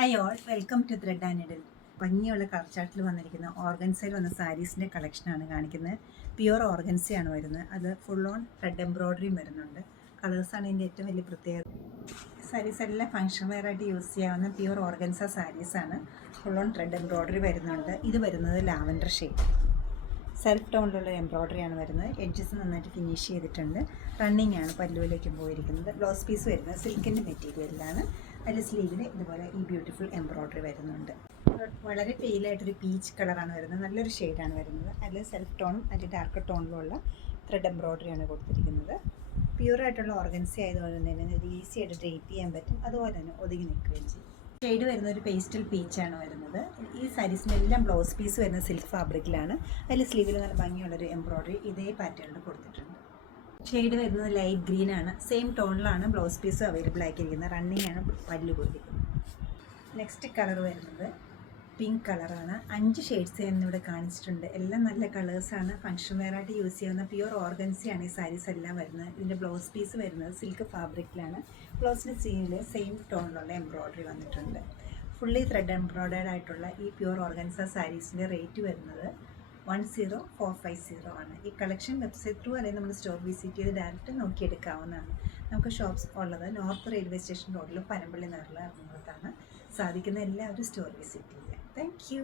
Hi all, welcome to thread and needle. ഭംഗിയുള്ള colour ചാർട്ടിൽ വന്നിരിക്കുന്ന ഓർഗൻസയിൽ വന്ന സാരീസിൻ്റെ കളക്ഷനാണ് കാണിക്കുന്നത്. പ്യുവർ ഓർഗൻസയാണ് വരുന്നത്. അത് ഫുൾ ഓൺ ത്രെഡ് എംബ്രോയ്ഡറിയും വരുന്നുണ്ട്. കളേഴ്സാണ് ഇതിൻ്റെ ഏറ്റവും വലിയ പ്രത്യേകത. സാരീസ് എല്ലാം ഫങ്ഷൻ വെയർ ആയിട്ട് യൂസ് ചെയ്യാവുന്ന പ്യുവർ ഓർഗൻസ സാരീസാണ്. ഫുൾ ഓൺ ത്രെഡ് എംബ്രോയ്ഡറി വരുന്നുണ്ട്. ഇത് വരുന്നത് ലാവൻഡർ ഷെയ്ഡ് സെൽഫ് ടോണിലുള്ള എംബ്രോയ്ഡറിയാണ് വരുന്നത്. എഡ്ജസ് നന്നായിട്ട് ഫിനിഷ് ചെയ്തിട്ടുണ്ട്. റണ്ണിങ് ആണ് പല്ലുവിലേക്കും പോയിരിക്കുന്നത്. ബ്ലൗസ് പീസ് വരുന്നത് സിൽക്കിൻ്റെ മെറ്റീരിയലിലാണ്. അതിൽ സ്ലീവിൽ ഇതുപോലെ ഈ ബ്യൂട്ടിഫുൾ എംബ്രോയ്ഡറി വരുന്നുണ്ട്. വളരെ പെയിലായിട്ടൊരു പീച്ച് കളറാണ് വരുന്നത്. നല്ലൊരു ഷെയ്ഡാണ് വരുന്നത്. അതിൽ സെൽഫ് ടോണും അതിൽ ഡാർക്ക് ടോണിലുള്ള ത്രെഡ് എംബ്രോയ്ഡറിയാണ് കൊടുത്തിരിക്കുന്നത്. പ്യൂറായിട്ടുള്ള ഓർഗൻസി ആയതുപോലെ തന്നെ ഇത് ഈസി ആയിട്ട് ഡ്രേപ്പ് ചെയ്യാൻ പറ്റും. അതുപോലെ തന്നെ ഒതുങ്ങി നിൽക്കുകയും ചെയ്യും. ഷെയ്ഡ് വരുന്ന ഒരു പേസ്റ്റൽ പീച്ചാണ് വരുന്നത്. ഈ സാരീസിനെല്ലാം ബ്ലൗസ് പീസ് വരുന്ന സിൽക്ക് ഫാബ്രിക്കിലാണ്. അതിൽ സ്ലീവിൽ നല്ല ഭംഗിയുള്ളൊരു എംബ്രോയ്ഡറി ഇതേ പാറ്റേണിൽ കൊടുത്തിട്ടുണ്ട്. ഷെയ്ഡ് വരുന്നത് ലൈറ്റ് ഗ്രീൻ ആണ്. സെയിം ടോണിലാണ് ബ്ലൗസ് പീസ് അവൈലബിൾ ആക്കിയിരിക്കുന്നത്. റണ്ണിങ് ആണ് പല്ല് പോയിരിക്കുന്നത്. നെക്സ്റ്റ് കളർ വരുന്നത് പിങ്ക് കളറാണ്. 5 ഷെയ്ഡ്സ് എന്നിവിടെ കാണിച്ചിട്ടുണ്ട്. എല്ലാം നല്ല കളേഴ്സാണ്. ഫങ്ഷൻ വെയറായിട്ട് യൂസ് ചെയ്യുന്ന പ്യുവർ ഓർഗൻസിയാണ് ഈ സാരീസ് എല്ലാം വരുന്നത്. ഇതിൻ്റെ ബ്ലൗസ് പീസ് വരുന്നത് സിൽക്ക് ഫാബ്രിക്കിലാണ്. ബ്ലൗസിൻ്റെ സീനിൽ സെയിം ടോണിലുള്ള എംബ്രോയ്ഡറി വന്നിട്ടുണ്ട്. ഫുള്ളി ത്രെഡ് എംബ്രോയ്ഡേഡ് ആയിട്ടുള്ള ഈ പ്യുവർ ഓർഗൻസ സാരീസിൻ്റെ റേറ്റ് വരുന്നത് 10450 ആണ്. ഈ കളക്ഷൻ വെബ്സൈറ്റ് ത്രൂ അല്ലെങ്കിൽ നമ്മൾ സ്റ്റോർ വിസിറ്റ് ചെയ്ത് ഡയറക്റ്റ് നോക്കിയെടുക്കാവുന്നതാണ്. നമുക്ക് ഷോപ്സ് ഉള്ളത് നോർത്ത് റെയിൽവേ സ്റ്റേഷൻ റോഡിലും പനമ്പള്ളി നേറിലും എറണാകുളത്താണ്. സാധിക്കുന്ന എല്ലാവരും സ്റ്റോർ വിസിറ്റ് ചെയ്യുക. Thank you.